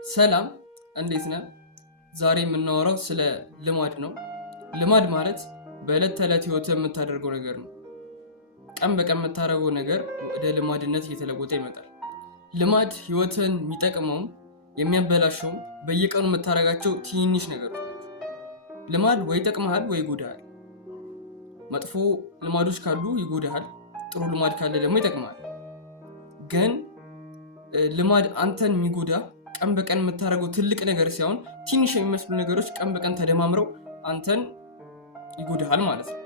ሰላም እንዴት ነህ? ዛሬ የምናወራው ስለ ልማድ ነው። ልማድ ማለት በዕለት ተዕለት ህይወት የምታደርገው ነገር ነው። ቀን በቀን የምታደርገው ነገር ወደ ልማድነት እየተለወጠ ይመጣል። ልማድ ህይወትን የሚጠቅመውም የሚያበላሸውም በየቀኑ የምታደርጋቸው ትንንሽ ነገሮች ናቸው። ልማድ ወይ ይጠቅምሃል ወይ ይጎዳሃል። መጥፎ ልማዶች ካሉ ይጎዳሃል፣ ጥሩ ልማድ ካለ ደግሞ ይጠቅምሃል። ግን ልማድ አንተን የሚጎዳ ቀን በቀን የምታደርገው ትልቅ ነገር ሲሆን ትንሽ የሚመስሉ ነገሮች ቀን በቀን ተደማምረው አንተን ይጎዳሃል ማለት ነው።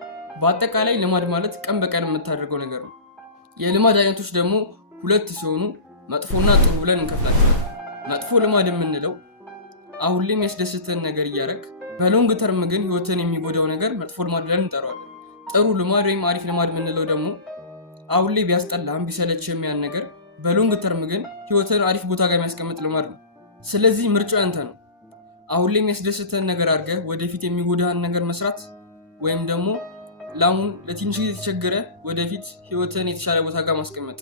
በአጠቃላይ ልማድ ማለት ቀን በቀን የምታደርገው ነገር ነው። የልማድ አይነቶች ደግሞ ሁለት ሲሆኑ መጥፎና ጥሩ ብለን እንከፍላቸዋለን። መጥፎ ልማድ የምንለው አሁን ላይ የሚያስደስተን ነገር እያደረግ በሎንግ ተርም ግን ህይወትን የሚጎዳው ነገር መጥፎ ልማድ ብለን እንጠራዋለን። ጥሩ ልማድ ወይም አሪፍ ልማድ የምንለው ደግሞ አሁን ላይ ቢያስጠላህም ቢሰለችህም ያን ነገር በሎንግ ተርም ግን ህይወትን አሪፍ ቦታ ጋር የሚያስቀምጥ ልማድ ነው። ስለዚህ ምርጫው ያንተ ነው። አሁን ላይ የሚያስደስተን ነገር አድርገህ ወደፊት የሚጎዳህን ነገር መስራት ወይም ደግሞ ለአሁን ለትንሽ ጊዜ የተቸገረ ወደፊት ህይወትን የተሻለ ቦታ ጋር ማስቀመጥ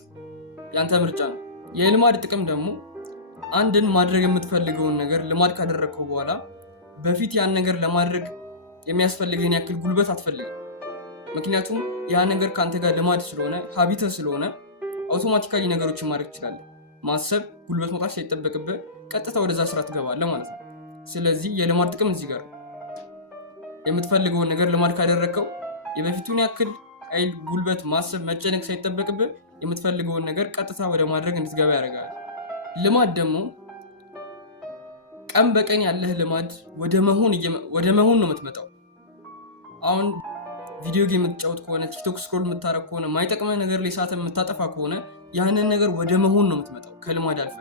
ያንተ ምርጫ ነው። የልማድ ጥቅም ደግሞ አንድን ማድረግ የምትፈልገውን ነገር ልማድ ካደረግከው በኋላ በፊት ያን ነገር ለማድረግ የሚያስፈልግህን ያክል ጉልበት አትፈልግም። ምክንያቱም ያ ነገር ከአንተ ጋር ልማድ ስለሆነ ሀቢትህ ስለሆነ አውቶማቲካሊ ነገሮችን ማድረግ ትችላለህ። ማሰብ ጉልበት መውጣት ሳይጠበቅብህ ቀጥታ ወደዛ ስራ ትገባለህ ማለት ነው። ስለዚህ የልማድ ጥቅም እዚህ ጋር ነው። የምትፈልገውን ነገር ልማድ ካደረግከው የበፊቱን ያክል ኃይል፣ ጉልበት፣ ማሰብ፣ መጨነቅ ሳይጠበቅብህ የምትፈልገውን ነገር ቀጥታ ወደ ማድረግ እንድትገባ ያደርጋል። ልማድ ደግሞ ቀን በቀን ያለህ ልማድ ወደ መሆን ነው የምትመጣው። አሁን ቪዲዮ ጌም የምትጫወት ከሆነ ቲክቶክ ስክሮል የምታረግ ከሆነ ማይጠቅመህ ነገር ላይ ሰዓት የምታጠፋ ከሆነ ያንን ነገር ወደ መሆን ነው የምትመጣው። ከልማድ አልፈ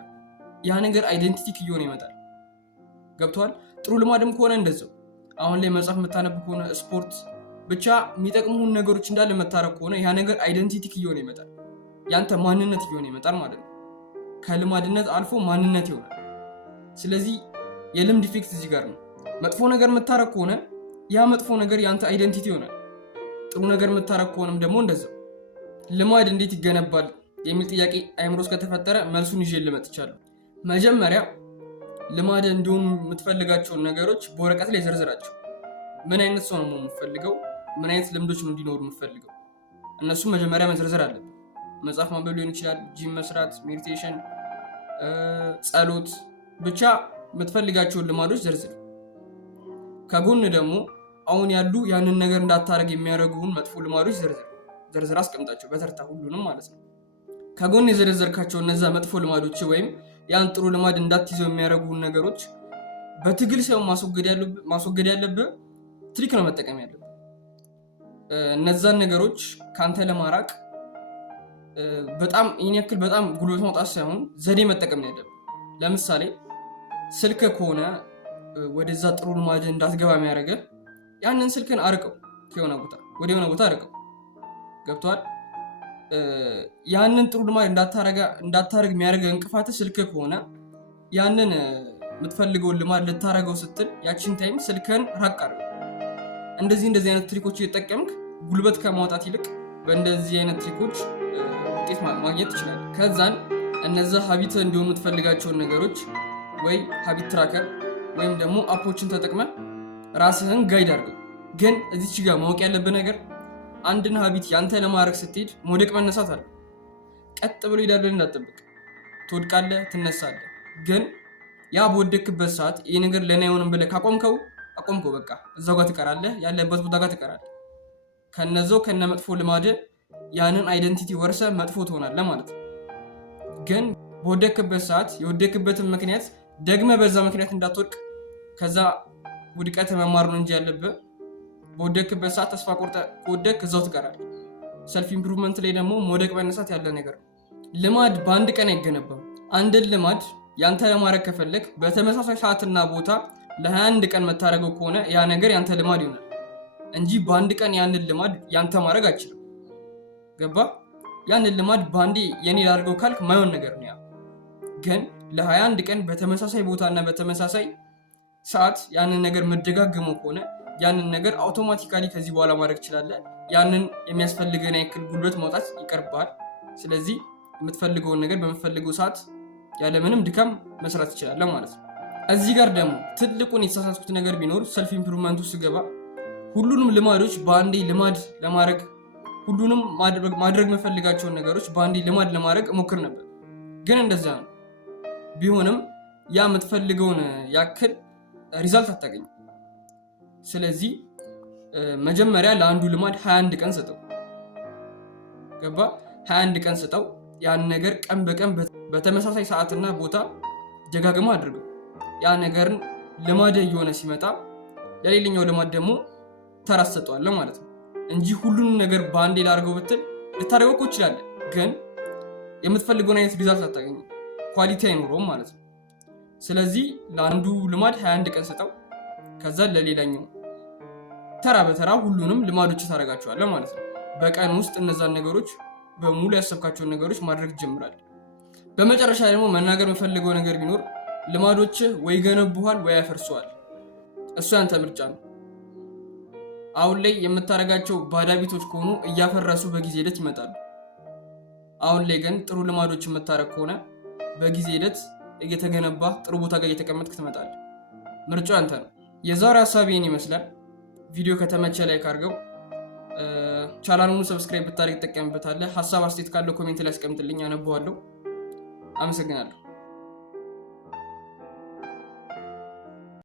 ያ ነገር አይደንቲቲ እየሆነ ይመጣል። ገብቷል? ጥሩ ልማድም ከሆነ እንደዛው። አሁን ላይ መጽሐፍ የምታነብ ከሆነ ስፖርት፣ ብቻ የሚጠቅሙህን ነገሮች እንዳለ የምታረግ ከሆነ ያ ነገር አይደንቲቲ እየሆነ ይመጣል። ያንተ ማንነት እየሆነ ይመጣል ማለት ነው። ከልማድነት አልፎ ማንነት ይሆናል። ስለዚህ የልምድ ኢፌክት እዚህ ጋር ነው። መጥፎ ነገር የምታረግ ከሆነ ያ መጥፎ ነገር ያንተ አይደንቲቲ ይሆናል። ጥሩ ነገር የምታረግ ከሆነም ደግሞ እንደዛው። ልማድ እንዴት ይገነባል የሚል ጥያቄ አይምሮ ውስጥ ከተፈጠረ መልሱን ይዤ ልመጥቻለሁ። መጀመሪያ ልማድ እንዲሆኑ የምትፈልጋቸውን ነገሮች በወረቀት ላይ ዘርዝራቸው። ምን አይነት ሰው ነው የምትፈልገው? ምን አይነት ልምዶች ነው እንዲኖሩ የምትፈልገው? እነሱም መጀመሪያ መዘርዘር አለብን። መጽሐፍ ማንበብ ሊሆን ይችላል፣ ጂም መስራት፣ ሜዲቴሽን፣ ጸሎት፣ ብቻ የምትፈልጋቸውን ልማዶች ዘርዝር። ከጎን ደግሞ አሁን ያሉ ያንን ነገር እንዳታረግ የሚያደርጉን መጥፎ ልማዶች ዘርዝር አስቀምጣቸው፣ በተርታ ሁሉንም ማለት ነው። ከጎን የዘረዘርካቸው እነዛ መጥፎ ልማዶች ወይም ያን ጥሩ ልማድ እንዳትይዘው የሚያደርጉን ነገሮች በትግል ሳይሆን ማስወገድ ያለብህ ትሪክ ነው መጠቀም ያለብህ። እነዛን ነገሮች ከአንተ ለማራቅ ይህን ያክል በጣም ጉልበት ማውጣት ሳይሆን ዘዴ መጠቀም ያለብህ። ለምሳሌ ስልክ ከሆነ ወደዛ ጥሩ ልማድ እንዳትገባ የሚያደርገህ ያንን ስልክን አርቀው፣ ወደ የሆነ ቦታ አርቀው። ገብቷል? ያንን ጥሩ ልማድ እንዳታረግ የሚያደርገህ እንቅፋት ስልክ ከሆነ ያንን የምትፈልገውን ልማድ ልታረገው ስትል ያችን ታይም ስልክን ራቅ አድርገው። እንደዚህ አይነት ትሪኮች እየተጠቀምክ ጉልበት ከማውጣት ይልቅ በእንደዚህ አይነት ትሪኮች ውጤት ማግኘት ትችላለህ። ከዛን እነዛ ሀቢት እንዲሆኑ የምትፈልጋቸውን ነገሮች ወይ ሀቢት ትራከር ወይም ደግሞ አፖችን ተጠቅመ ራስህን ጋይድ አድርገው። ግን እዚች ጋር ማወቅ ያለብህ ነገር አንድን ሀቢት ያንተ ለማድረግ ስትሄድ መውደቅ መነሳት አለ። ቀጥ ብሎ ሄዳለህ እንዳትጠብቅ፣ ትወድቃለህ፣ ትነሳለህ። ግን ያ በወደቅክበት ሰዓት ይህ ነገር ለእኔ አይሆንም ብለህ ካቆምከው በቃ እዛው ጋር ትቀራለህ፣ ያለበት ቦታ ጋር ትቀራለህ። ከነ መጥፎ ልማድ ያንን አይደንቲቲ ወርሰ መጥፎ ትሆናለህ ማለት ነው። ግን በወደቅክበት ሰዓት የወደቅክበትን ምክንያት ደግመህ በዛ ምክንያት እንዳትወድቅ ከዛ ውድቀት መማር ነው እንጂ ያለብህ በወደቅክበት ሰዓት ተስፋ ቆርጠህ ከወደቅ እዛው ትቀራለህ። ሰልፍ ኢምፕሩቭመንት ላይ ደግሞ መውደቅ መነሳት ያለ ነገር ነው። ልማድ በአንድ ቀን አይገነባም። አንድን ልማድ ያንተ ለማድረግ ከፈለግ በተመሳሳይ ሰዓትና ቦታ ለ21 ቀን መታረገው ከሆነ ያ ነገር ያንተ ልማድ ይሆናል እንጂ በአንድ ቀን ያንን ልማድ ያንተ ማድረግ አይችልም። ገባ? ያንን ልማድ በአንዴ የኔ ላድርገው ካልክ ማይሆን ነገር ነው። ያ ግን ለ21 ቀን በተመሳሳይ ቦታና በተመሳሳይ ሰዓት ያንን ነገር መደጋገመው ከሆነ ያንን ነገር አውቶማቲካሊ ከዚህ በኋላ ማድረግ ትችላለህ። ያንን የሚያስፈልገን ያክል ጉልበት ማውጣት ይቀርብሃል። ስለዚህ የምትፈልገውን ነገር በምትፈልገው ሰዓት ያለምንም ድካም መስራት ትችላለህ ማለት ነው። እዚህ ጋር ደግሞ ትልቁን የተሳሳትኩት ነገር ቢኖር ሰልፍ ኢምፕሩቭመንት ውስጥ ገባ ሁሉንም ልማዶች በአንዴ ልማድ ለማድረግ ሁሉንም ማድረግ የምፈልጋቸውን ነገሮች በአንዴ ልማድ ለማድረግ ሞክር ነበር። ግን እንደዛ ነው። ቢሆንም ያ የምትፈልገውን ያክል ሪዛልት አታገኝም። ስለዚህ መጀመሪያ ለአንዱ ልማድ 21 ቀን ስጠው። ገባ? 21 ቀን ስጠው። ያን ነገር ቀን በቀን በተመሳሳይ ሰዓትና ቦታ ደጋግማ አድርገው። ያ ነገርን ልማድ እየሆነ ሲመጣ ለሌላኛው ልማድ ደግሞ ተራ ሰጠዋለህ ማለት ነው እንጂ ሁሉንም ነገር በአንዴ ላድርገው ብትል ልታደርገው እኮ ትችላለህ፣ ግን የምትፈልገውን አይነት ሪዛልት አታገኝም፣ ኳሊቲ አይኖረውም ማለት ነው። ስለዚህ ለአንዱ ልማድ 21 ቀን ስጠው። ከዛ ለሌላኛው ተራ በተራ ሁሉንም ልማዶች ታደርጋቸዋለህ ማለት ነው። በቀን ውስጥ እነዛን ነገሮች በሙሉ ያሰብካቸውን ነገሮች ማድረግ ጀምራል። በመጨረሻ ደግሞ መናገር የምፈልገው ነገር ቢኖር ልማዶች ወይ ገነቡሃል ወይ ያፈርሰዋል። እሱ ያንተ ምርጫ ነው። አሁን ላይ የምታደርጋቸው ባድ ሃቢቶች ከሆኑ እያፈረሱ በጊዜ ሂደት ይመጣሉ። አሁን ላይ ግን ጥሩ ልማዶች የምታደርግ ከሆነ በጊዜ ሂደት እየተገነባ ጥሩ ቦታ ጋር እየተቀመጥክ ትመጣለህ። ምርጫው ያንተ ነው። የዛሬው ሀሳብ ይህን ይመስላል። ቪዲዮ ከተመቸ ላይክ አድርገው፣ ቻናሉን ሰብስክራይብ ብታደርግ ትጠቀምበታለህ። ሀሳብ አስተያየት ካለው ኮሜንት ላይ አስቀምጥልኝ፣ አነበዋለሁ። አመሰግናለሁ።